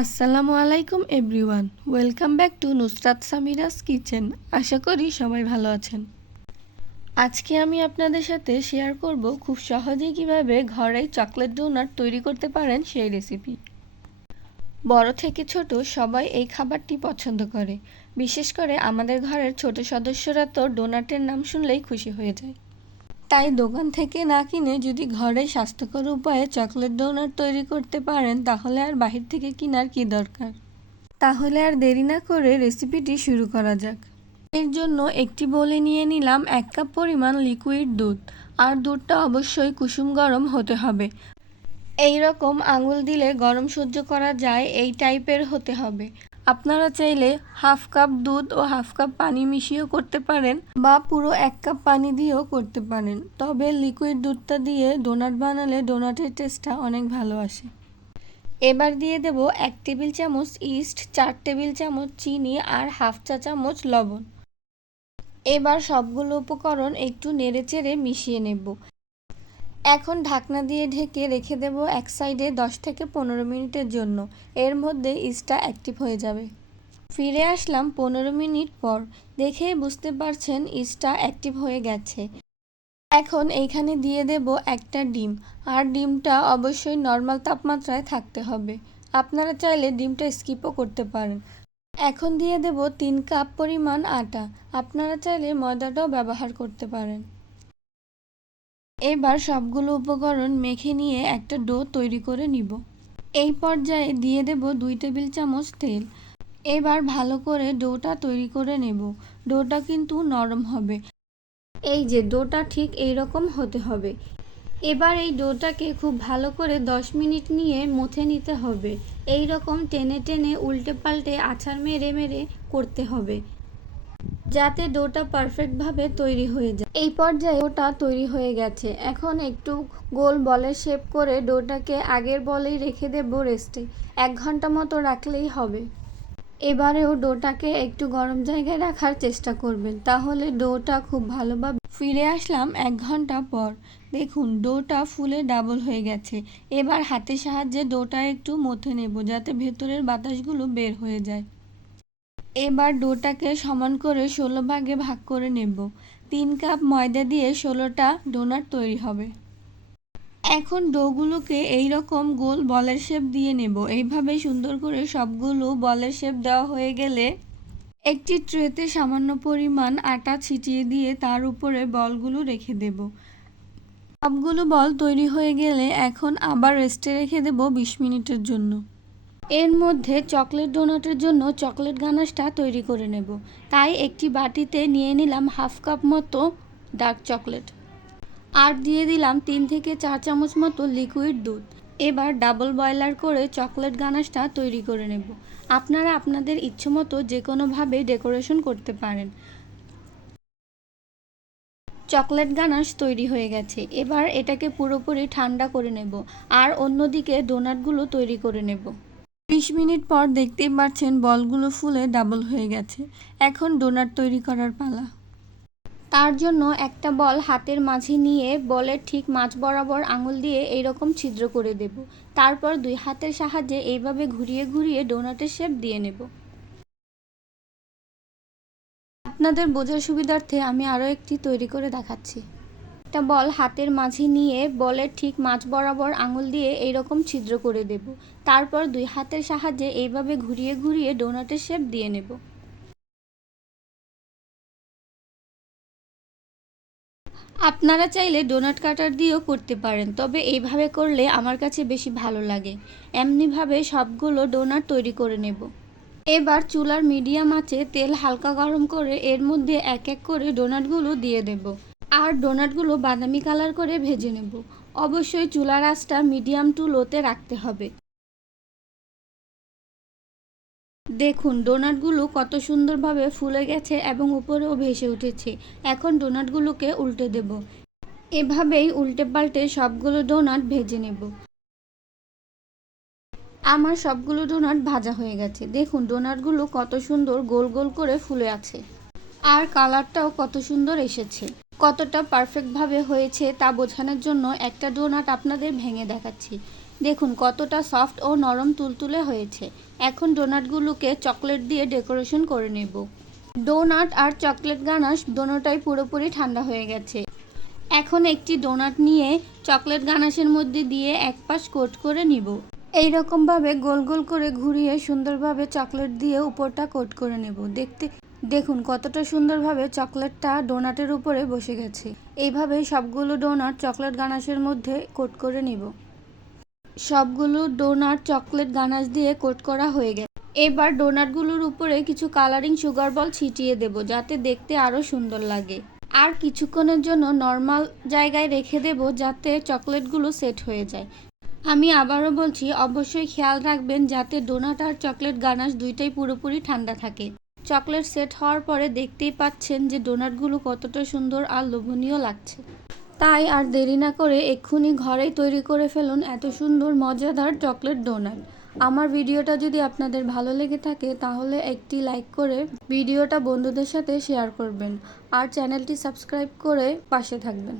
আসসালামু আলাইকুম everyone, welcome back to Nusrat Samira's kitchen. আশা করি সবাই ভালো আছেন। আজকে আমি আপনাদের সাথে শেয়ার করব খুব সহজেই কিভাবে ঘরেই চকলেট ডোনাট তৈরি করতে পারেন সেই রেসিপি। বড় থেকে ছোট সবাই এই খাবারটি পছন্দ করে। বিশেষ করে আমাদের ঘরের ছোট সদস্যরা তো ডোনাটের নাম শুনলেই খুশি হয়ে যায়। তাই দোকান থেকে না কিনে যদি ঘরে স্বাস্থ্যকর উপায়ে চকলেট ডোনাট তৈরি করতে পারেন তাহলে আর বাহির থেকে কেনার কি দরকার। তাহলে আর দেরি না করে রেসিপিটি শুরু করা যাক। এর জন্য একটি বোলে নিয়ে নিলাম 1 কাপ পরিমাণ লিকুইড দুধ। আর দুধটা অবশ্যই কুসুম গরম হতে হবে। এই রকম আঙুল দিলে গরম সহ্য করা যায় এই টাইপের হতে হবে। আপনারা চাইলে হাফ কাপ দুধ ও হাফ কাপ পানি মিশিয়েও করতে পারেন বা পুরো 1 কাপ পানি দিয়েও করতে পারেন। তবে লিকুইড দুধটা দিয়ে ডোনাট বানালে ডোনাটের টেস্টটা অনেক ভালো আসে। এবার দিয়ে দেব 1 টেবিল চামচ ইস্ট, 4 টেবিল চামচ চিনি আর হাফ চা চামচ লবণ। এবার সবগুলো উপকরণ একটু নেড়েচেড়ে মিশিয়ে নেব। এখন ঢাকনা দিয়ে ঢেকে রেখে দেব এক সাইডে 10 থেকে 15 মিনিটের জন্য। এর মধ্যে ইস্টটা অ্যাক্টিভ হয়ে যাবে। ফিরে আসলাম 15 মিনিট পর। দেখেই বুঝতে পারছেন ইস্টটা অ্যাক্টিভ হয়ে গেছে। এখন এইখানে দিয়ে দেব একটা ডিম। আর ডিমটা অবশ্যই নর্মাল তাপমাত্রায় থাকতে হবে। আপনারা চাইলে ডিমটা স্কিপও করতে পারেন। এখন দিয়ে দেব 3 কাপ পরিমাণ আটা। আপনারা চাইলে ময়দাটাও ব্যবহার করতে পারেন। এবার সবগুলো উপকরণ মেখে নিয়ে একটা ডো তৈরি করে নিব। এই পর্যায়ে দিয়ে দেব 2 টেবিল চামচ তেল। এবার ভালো করে ডোটা তৈরি করে নেব। ডোটা কিন্তু নরম হবে। এই যে ডোটা ঠিক এই রকম হতে হবে। এবার এই ডোটাকে খুব ভালো করে 10 মিনিট নিয়ে মথে নিতে হবে। এই রকম টেনে টেনে উল্টে পাল্টে আছাড় মেরে মেরে করতে হবে, যাতে ডোটা পারফেক্টভাবে তৈরি হয়ে যায়। এই পর্যায়ে ডোটা তৈরি হয়ে গেছে। এখন একটু গোল বলের শেপ করে ডোটাকে আগের বলেই রেখে দেব রেস্টে। 1 ঘন্টা মতো রাখলেই হবে। এবারেও ডোটাকে একটু গরম জায়গায় রাখার চেষ্টা করবেন, তাহলে ডোটা খুব ভালোভাবে। ফিরে আসলাম 1 ঘন্টা পর। দেখুন ডোটা ফুলে ডাবল হয়ে গেছে। এবার হাতের সাহায্যে ডোটা একটু মথে নেব যাতে ভেতরের বাতাসগুলো বের হয়ে যায়। এবার ডোটাকে সমান করে 16 ভাগে ভাগ করে নেব। 3 কাপ ময়দা দিয়ে 16টা ডোনাট তৈরি হবে। এখন ডোগুলোকে এই রকম গোল বলের শেপ দিয়ে নেব। এইভাবে সুন্দর করে সবগুলো বলের শেপ দেওয়া হয়ে গেলে একটি ট্রেতে সামান্য পরিমাণ আটা ছিটিয়ে দিয়ে তার উপরে বলগুলো রেখে দেব। সবগুলো বল তৈরি হয়ে গেলে এখন আবার রেস্টে রেখে দেব 20 মিনিটের জন্য। এর মধ্যে চকলেট ডোনাটের জন্য চকলেট গানাশটা তৈরি করে নেব। তাই একটি বাটিতে নিয়ে নিলাম হাফ কাপ মতো ডার্ক চকলেট। আর দিয়ে দিলাম 3 থেকে 4 চামচ মতো লিকুইড দুধ। এবার ডাবল বয়লার করে চকলেট গানাশটা তৈরি করে নেব। আপনারা আপনাদের ইচ্ছেমতো যে কোনোভাবে ডেকোরেশন করতে পারেন। চকলেট গানাশ তৈরি হয়ে গেছে। এবার এটাকে পুরোপুরি ঠান্ডা করে নেব আর অন্যদিকে ডোনাটগুলো তৈরি করে নেব। 20 মিনিট পর দেখতেই পাচ্ছেন বলগুলো ফুলে ডাবল হয়ে গেছে। এখন ডোনাট তৈরি করার পালা। তার জন্য একটা বল হাতের মাঝে নিয়ে বলের ঠিক মাঝ বরাবর আঙুল দিয়ে এইরকম ছিদ্র করে দেব। তারপর 2 হাতের সাহায্যে এইভাবে ঘুরিয়ে ঘুরিয়ে ডোনাটের শেপ দিয়ে নেব। আপনাদের বোঝার সুবিধার্থে আমি আরও একটি তৈরি করে দেখাচ্ছি। একটা বল হাতের মাঝে নিয়ে বলের ঠিক মাঝ বরাবর আঙুল দিয়ে এইরকম ছিদ্র করে দেব। তারপর 2 হাতের সাহায্যে এইভাবে ঘুরিয়ে ঘুরিয়ে ডোনাটের শেপ দিয়ে নেব। আপনারা চাইলে ডোনাট কাটার দিয়েও করতে পারেন, তবে এইভাবে করলে আমার কাছে বেশি ভালো লাগে। এমনিভাবে সবগুলো ডোনাট তৈরি করে নেব। এবার চুলার মিডিয়াম আঁচে তেল হালকা গরম করে এর মধ্যে এক এক করে ডোনাটগুলো দিয়ে দেব। আর ডোনাটগুলো বাদামি কালার করে ভেজে নেব। অবশ্যই চুলার আঁচটা মিডিয়াম টু লোতে রাখতে হবে। দেখুন ডোনাটগুলো কত সুন্দরভাবে ফুলে গেছে এবং উপরেও ভেসে উঠেছে। এখন ডোনাটগুলোকে উল্টে দেব। এভাবেই উল্টে পাল্টে সবগুলো ডোনাট ভেজে নেব। আমার সবগুলো ডোনাট ভাজা হয়ে গেছে। দেখুন ডোনাটগুলো কত সুন্দর গোল গোল করে ফুলে আছে। আর কালারটাও কত সুন্দর এসেছে। কতটা পারফেক্টভাবে হয়েছে তা বোঝানোর জন্য একটা ডোনাট আপনাদের ভেঙে দেখাচ্ছি। দেখুন কতটা সফট ও নরম তুলতুলে হয়েছে। এখন ডোনাটগুলোকে চকলেট দিয়ে ডেকোরেশন করে নেব। ডোনাট আর চকলেট গানাশ দোনোটাই পুরোপুরি ঠান্ডা হয়ে গেছে। এখন একটি ডোনাট নিয়ে চকলেট গানাশের মধ্যে দিয়ে এক পাশ কোট করে নিব। এই রকমভাবে গোল গোল করে ঘুরিয়ে সুন্দরভাবে চকলেট দিয়ে উপরটা কোট করে নেব। দেখুন কতটা সুন্দরভাবে চকলেটটা ডোনাটের উপরে বসে গেছে। এইভাবেই সবগুলো ডোনাট চকলেট গানাশের মধ্যে কোট করে নিব। সবগুলো ডোনাট চকলেট গানাশ দিয়ে কোট করা হয়ে গেছে। এবার ডোনাটগুলোর উপরে কিছু কালারিং সুগার বল ছিটিয়ে দেব, যাতে দেখতে আরও সুন্দর লাগে। আর কিছুক্ষণের জন্য নর্মাল জায়গায় রেখে দেব, যাতে চকলেটগুলো সেট হয়ে যায়। আমি আবারও বলছি, অবশ্যই খেয়াল রাখবেন যাতে ডোনাট আর চকলেট গানাশ দুইটাই পুরোপুরি ঠান্ডা থাকে। চকলেট সেট হওয়ার পরে দেখতেই পাচ্ছেন যে ডোনাটগুলো কতটা সুন্দর আর লোভনীয় লাগছে। তাই আর দেরি না করে এক্ষুনি ঘরেই তৈরি করে ফেলুন এত সুন্দর মজাদার চকলেট ডোনাট। আমার ভিডিওটা যদি আপনাদের ভালো লেগে থাকে তাহলে একটি লাইক করে ভিডিওটা বন্ধুদের সাথে শেয়ার করবেন আর চ্যানেলটি সাবস্ক্রাইব করে পাশে থাকবেন।